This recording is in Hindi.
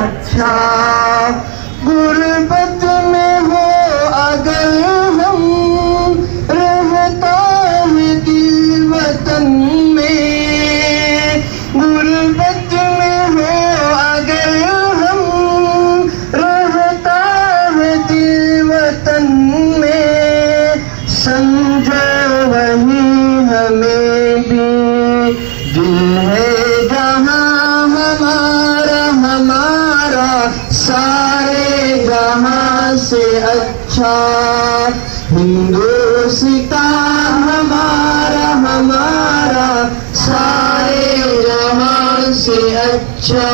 अच्छा। गुर्बत में हो अगर हम, रहता है दिल वतन में। गुर्बत में हो अगर हम, रहता है दिल वतन में। समझो वही हमें भी दिल है जहाँ हमारा, हमारा सारे जहाँ से अच्छा। हिंदुस्तान हमारा, हमारा सारे जहाँ से अच्छा।